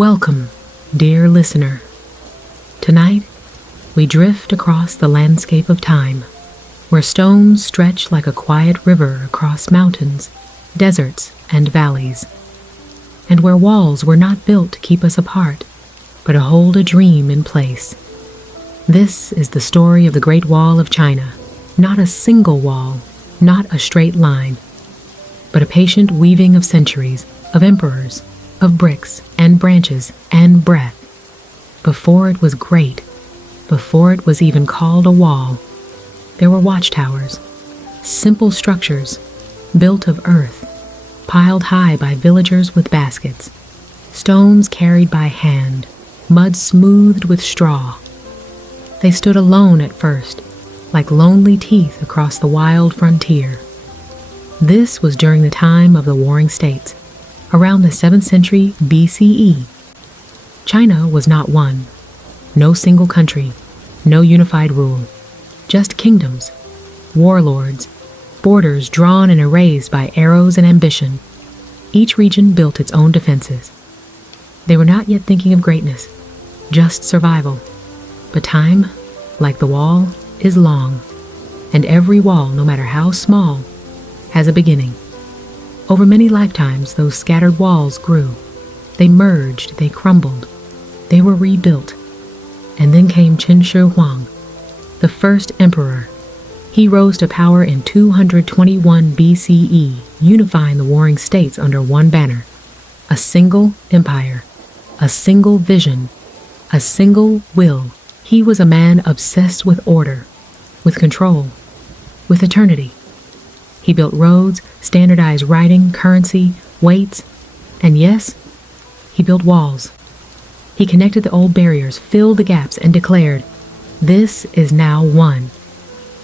Welcome, dear listener. Tonight, we drift across the landscape of time, where stones stretch like a quiet river across mountains, deserts, and valleys, and where walls were not built to keep us apart, but to hold a dream in place. This is the story of the Great Wall of China, not a single wall, not a straight line, but a patient weaving of centuries, of emperors, of bricks and branches and breath. Before it was great, before it was even called a wall, there were watchtowers, simple structures, built of earth, piled high by villagers with baskets, stones carried by hand, mud smoothed with straw. They stood alone at first, like lonely teeth across the wild frontier. This was during the time of the Warring States, around the 7th century BCE. China was not one, no single country, no unified rule, just kingdoms, warlords, borders drawn and erased by arrows and ambition. Each region built its own defenses. They were not yet thinking of greatness, just survival. But time, like the wall, is long, and every wall, no matter how small, has a beginning. Over many lifetimes, those scattered walls grew. They merged, they crumbled, they were rebuilt. And then came Qin Shi Huang, the first emperor. He rose to power in 221 BCE, unifying the warring states under one banner. A single empire, a single vision, a single will. He was a man obsessed with order, with control, with eternity. He built roads, standardized writing, currency, weights, and yes, he built walls. He connected the old barriers, filled the gaps, and declared, "This is now one.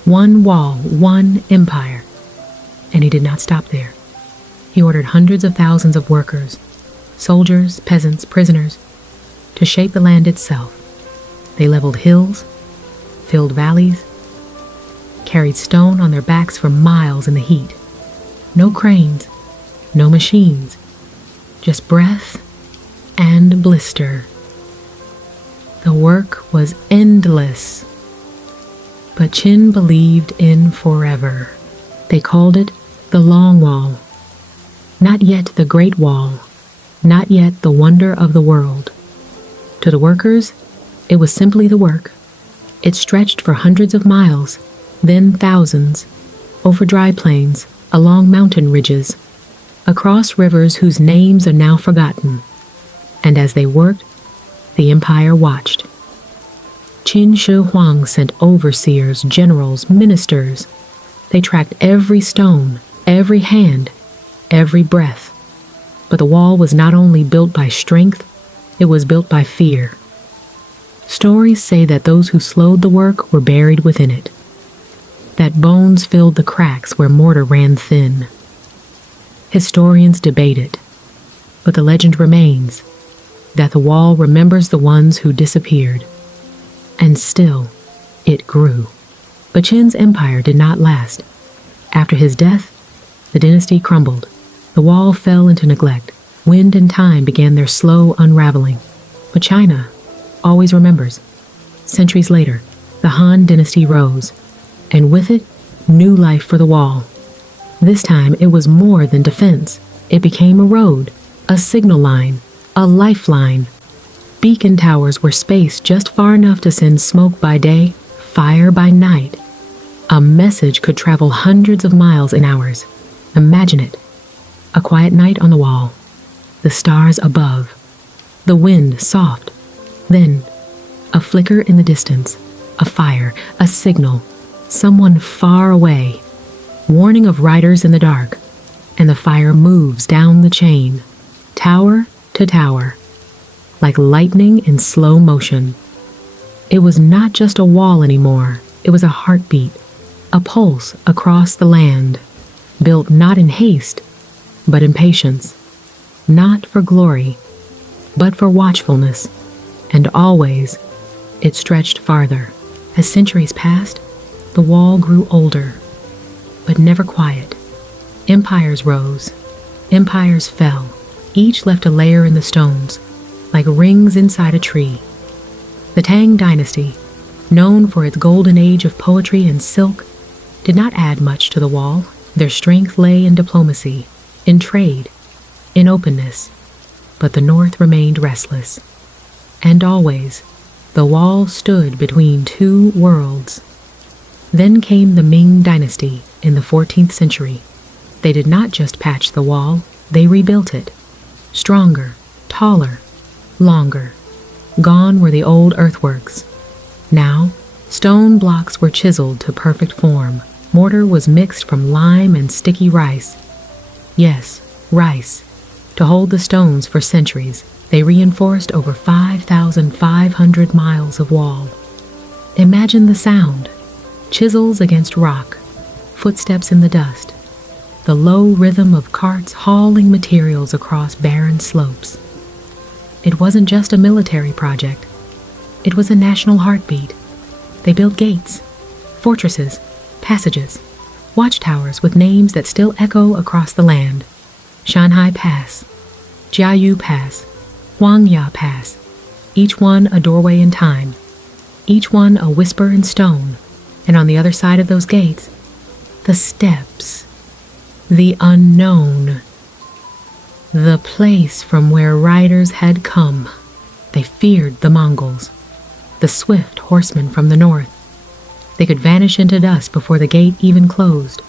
One wall, one empire." And he did not stop there. He ordered hundreds of thousands of workers, soldiers, peasants, prisoners, to shape the land itself. They leveled hills, filled valleys, carried stone on their backs for miles in the heat. No cranes, no machines, just breath and blister. The work was endless. But Qin believed in forever. They called it the Long Wall. Not yet the Great Wall, not yet the wonder of the world. To the workers, it was simply the work. It stretched for hundreds of miles, then thousands, over dry plains, along mountain ridges, across rivers whose names are now forgotten. And as they worked, the empire watched. Qin Shi Huang sent overseers, generals, ministers. They tracked every stone, every hand, every breath. But the wall was not only built by strength, it was built by fear. Stories say that those who slowed the work were buried within it, that bones filled the cracks where mortar ran thin. Historians debate it, but the legend remains that the wall remembers the ones who disappeared. And still, it grew. But Qin's empire did not last. After his death, the dynasty crumbled. The wall fell into neglect. Wind and time began their slow unraveling. But China always remembers. Centuries later, the Han dynasty rose, and with it, new life for the wall. This time, it was more than defense. It became a road, a signal line, a lifeline. Beacon towers were spaced just far enough to send smoke by day, fire by night. A message could travel hundreds of miles in hours. Imagine it. A quiet night on the wall. The stars above. The wind soft. Then, a flicker in the distance. A fire, a signal. Someone far away. Warning of riders in the dark. And the fire moves down the chain. Tower to tower. Like lightning in slow motion. It was not just a wall anymore. It was a heartbeat, a pulse across the land, built not in haste, but in patience, not for glory, but for watchfulness. And always, it stretched farther. As centuries passed, the wall grew older, but never quiet. Empires rose, empires fell. Each left a layer in the stones, like rings inside a tree. The Tang dynasty, known for its golden age of poetry and silk, did not add much to the wall. Their strength lay in diplomacy, in trade, in openness. But the north remained restless. And always, the wall stood between two worlds. Then came the Ming dynasty in the 14th century. They did not just patch the wall, they rebuilt it. Stronger, taller, longer. Gone were the old earthworks. Now, stone blocks were chiseled to perfect form. Mortar was mixed from lime and sticky rice. Yes, rice. To hold the stones for centuries, they reinforced over 5,500 miles of wall. Imagine the sound. Chisels against rock, footsteps in the dust, the low rhythm of carts hauling materials across barren slopes. It wasn't just a military project. It was a national heartbeat. They built gates, fortresses, passages, watchtowers with names that still echo across the land. Shanhai Pass, Jiayu Pass, Huangya Pass, each one a doorway in time, each one a whisper in stone. And on the other side of those gates, the steppes, the unknown, the place from where riders had come. They feared the Mongols, the swift horsemen from the north. They could vanish into dust before the gate even closed.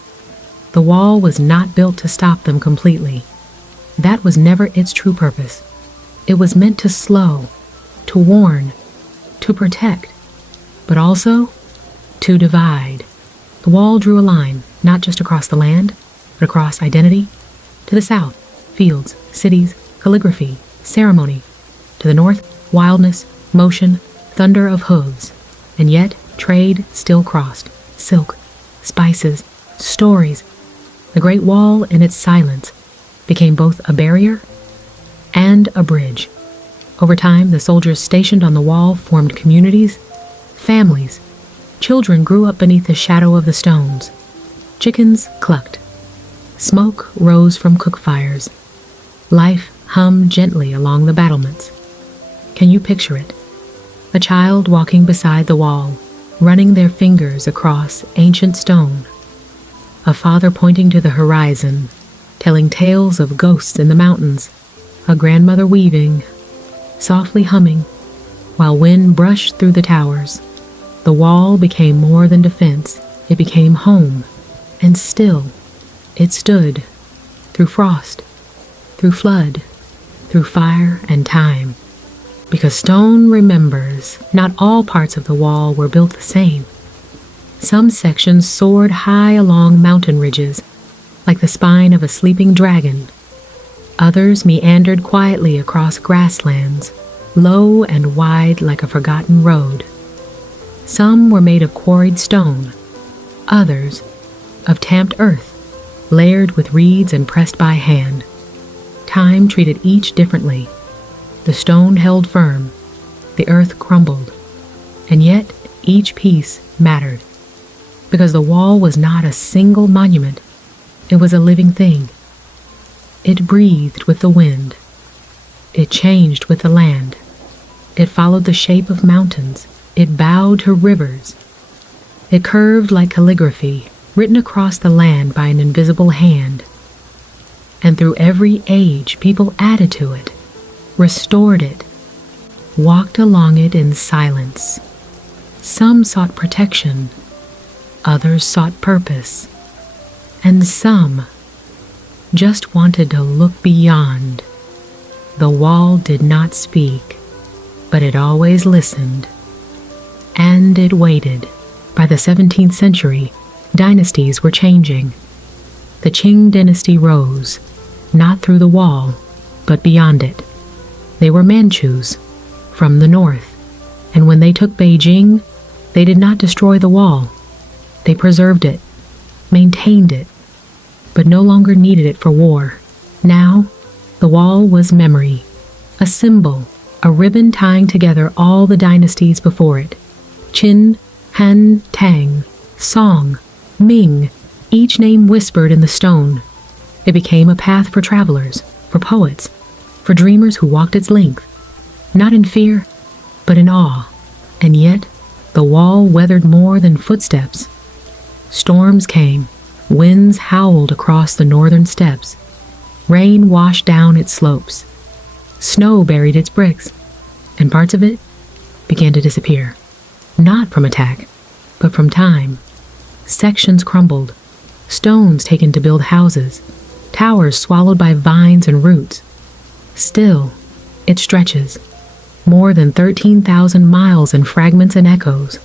The wall was not built to stop them completely. That was never its true purpose. It was meant to slow, to warn, to protect, but also to divide. The wall drew a line, not just across the land, but across identity. To the south, fields, cities, calligraphy, ceremony. To the north, wildness, motion, thunder of hooves. And yet, trade still crossed. Silk, spices, stories. The Great Wall, in its silence, became both a barrier and a bridge. Over time, the soldiers stationed on the wall formed communities, families. Children grew up beneath the shadow of the stones. Chickens clucked. Smoke rose from cook fires. Life hummed gently along the battlements. Can you picture it? A child walking beside the wall, running their fingers across ancient stone. A father pointing to the horizon, telling tales of ghosts in the mountains. A grandmother weaving, softly humming, while wind brushed through the towers. The wall became more than defense. It became home. And still, it stood. Through frost, through flood, through fire and time. Because stone remembers, not all parts of the wall were built the same. Some sections soared high along mountain ridges, like the spine of a sleeping dragon. Others meandered quietly across grasslands, low and wide like a forgotten road. Some were made of quarried stone, others of tamped earth, layered with reeds and pressed by hand. Time treated each differently. The stone held firm, the earth crumbled, and yet each piece mattered. Because the wall was not a single monument, it was a living thing. It breathed with the wind. It changed with the land. It followed the shape of mountains. It bowed to rivers. It curved like calligraphy, written across the land by an invisible hand. And through every age, people added to it, restored it, walked along it in silence. Some sought protection, others sought purpose, and some just wanted to look beyond. The wall did not speak, but it always listened. And it waited. By the 17th century, dynasties were changing. The Qing dynasty rose, not through the wall, but beyond it. They were Manchus, from the north, and when they took Beijing, they did not destroy the wall. They preserved it, maintained it, but no longer needed it for war. Now, the wall was memory, a symbol, a ribbon tying together all the dynasties before it. Qin, Han, Tang, Song, Ming, each name whispered in the stone. It became a path for travelers, for poets, for dreamers who walked its length. not in fear, but in awe. And yet, the wall weathered more than footsteps. Storms came, winds howled across the northern steppes, rain washed down its slopes, snow buried its bricks, and parts of it began to disappear. Not from attack, but from time. Sections crumbled, stones taken to build houses, towers swallowed by vines and roots. Still, it stretches, more than 13,000 miles in fragments and echoes,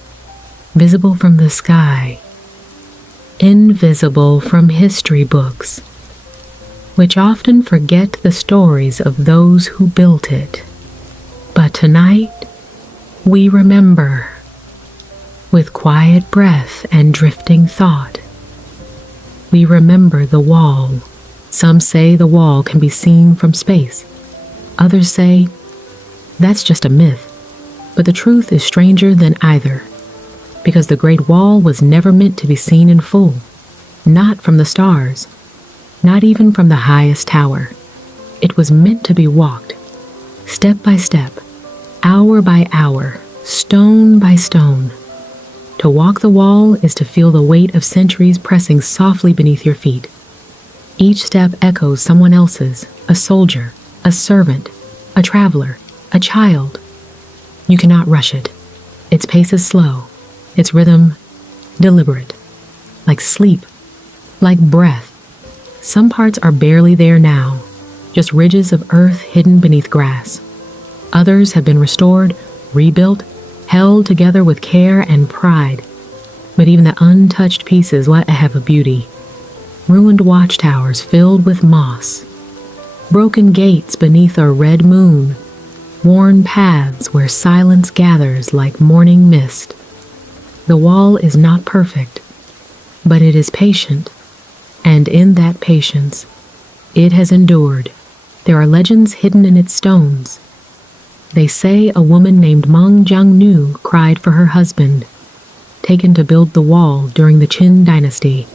visible from the sky, invisible from history books, which often forget the stories of those who built it. But tonight, we remember, with quiet breath and drifting thought. We remember the wall. Some say the wall can be seen from space. Others say that's just a myth. But the truth is stranger than either, because the Great Wall was never meant to be seen in full, not from the stars, not even from the highest tower. It was meant to be walked, step by step, hour by hour, stone by stone. To walk the wall is to feel the weight of centuries pressing softly beneath your feet. Each step echoes someone else's, a soldier, a servant, a traveler, a child. You cannot rush it. Its pace is slow, its rhythm deliberate, like sleep, like breath. Some parts are barely there now, just ridges of earth hidden beneath grass. Others have been restored, rebuilt, held together with care and pride. But even the untouched pieces have a beauty. Ruined watchtowers filled with moss, broken gates beneath a red moon, worn paths where silence gathers like morning mist. The wall is not perfect, but it is patient, and in that patience, it has endured. There are legends hidden in its stones. They say a woman named Ming cried for her husband, taken to build the wall during the Qin dynasty.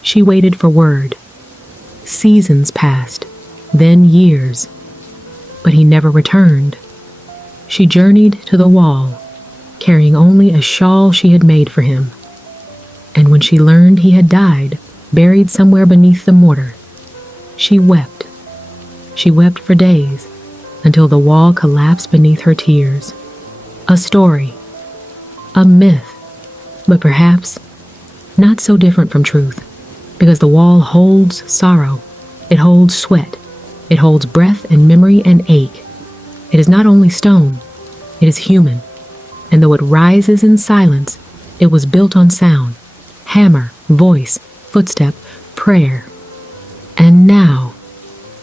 She waited for word. Seasons passed, then years, but he never returned. She journeyed to the wall, carrying only a shawl she had made for him. And when she learned he had died, buried somewhere beneath the mortar, she wept. She wept for days, until the wall collapsed beneath her tears. A story, a myth, but perhaps not so different from truth, because the wall holds sorrow, it holds sweat, it holds breath and memory and ache. It is not only stone, it is human, and though it rises in silence, it was built on sound, hammer, voice, footstep, prayer. And now,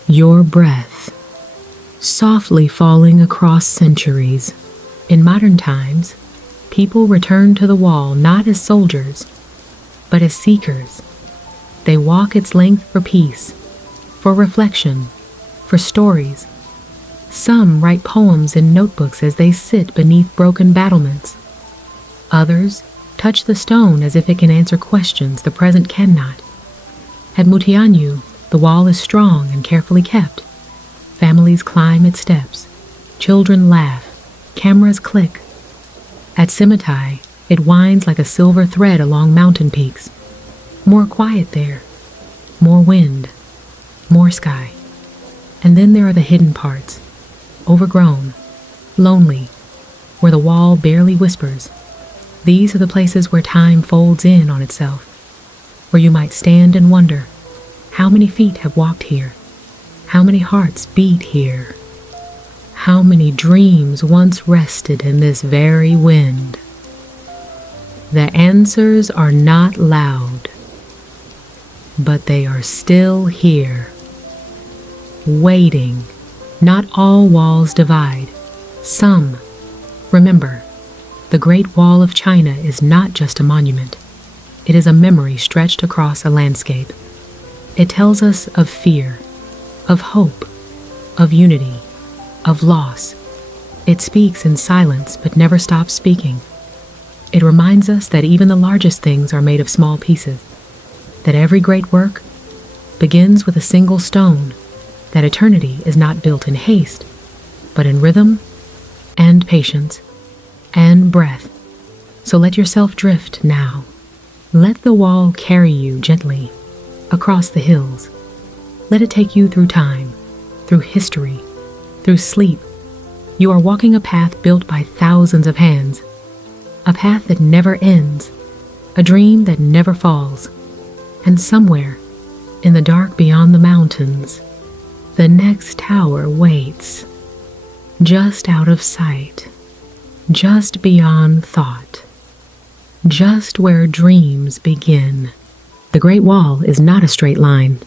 your breath, softly falling across centuries. In modern times, people return to the wall not as soldiers, but as seekers. They walk its length for peace, for reflection, for stories. Some write poems in notebooks as they sit beneath broken battlements. Others touch the stone as if it can answer questions the present cannot. At Mutianyu, the wall is strong and carefully kept. Families climb its steps. Children laugh. Cameras click. At Simitai, it winds like a silver thread along mountain peaks. More quiet there. More wind. More sky. And then there are the hidden parts. Overgrown. Lonely. Where the wall barely whispers. These are the places where time folds in on itself. Where you might stand and wonder, how many feet have walked here? How many hearts beat here? How many dreams once rested in this very wind? The answers are not loud, but they are still here, waiting. Not all walls divide. Some. Remember, the Great Wall of China is not just a monument. It is a memory stretched across a landscape. It tells us of fear, of hope, of unity, of loss. It speaks in silence but never stops speaking. It reminds us that even the largest things are made of small pieces, that every great work begins with a single stone, that eternity is not built in haste, but in rhythm and patience and breath. So let yourself drift now. Let the wall carry you gently across the hills. Let it take you through time, through history, through sleep. You are walking a path built by thousands of hands, a path that never ends, a dream that never falls. And somewhere, in the dark beyond the mountains, the next tower waits, just out of sight, just beyond thought, just where dreams begin. The Great Wall is not a straight line.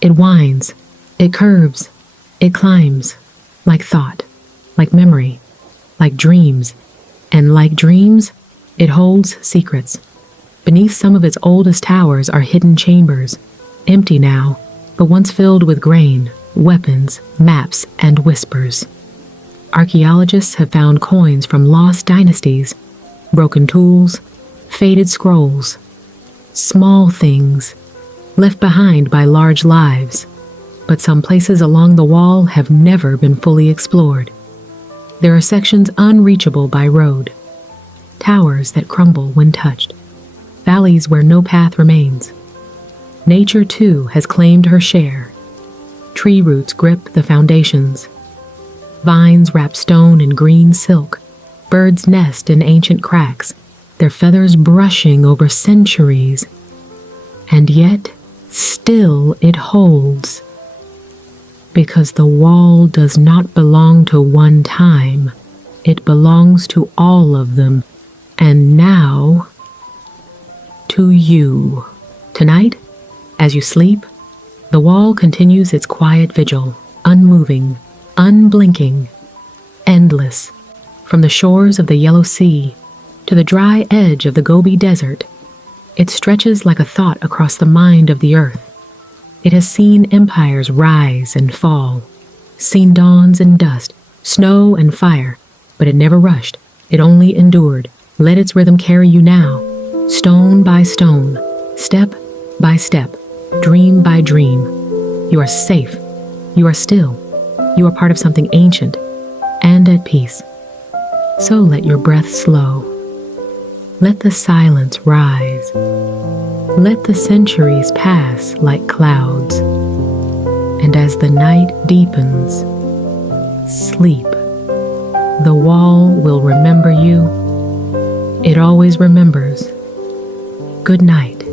It winds, it curves, it climbs, like thought, like memory, like dreams. And like dreams, it holds secrets. Beneath some of its oldest towers are hidden chambers, empty now, but once filled with grain, weapons, maps, and whispers. Archaeologists have found coins from lost dynasties, broken tools, faded scrolls, small things left behind by large lives. But some places along the wall have never been fully explored. There are sections unreachable by road, towers that crumble when touched, valleys where no path remains. Nature, too, has claimed her share. Tree roots grip the foundations. Vines wrap stone in green silk. Birds nest in ancient cracks, their feathers brushing over centuries. And yet, still it holds. Because the wall does not belong to one time. It belongs to all of them. And now, to you. Tonight, as you sleep, the wall continues its quiet vigil, unmoving, unblinking, endless. From the shores of the Yellow Sea to the dry edge of the Gobi Desert, it stretches like a thought across the mind of the earth. It has seen empires rise and fall, seen dawns and dust, snow and fire, but it never rushed. It only endured. Let its rhythm carry you now, stone by stone, step by step, dream by dream. You are safe. You are still. You are part of something ancient and at peace. So let your breath slow. Let the silence rise. Let the centuries pass like clouds. And as the night deepens, sleep. The wall will remember you. It always remembers. Good night.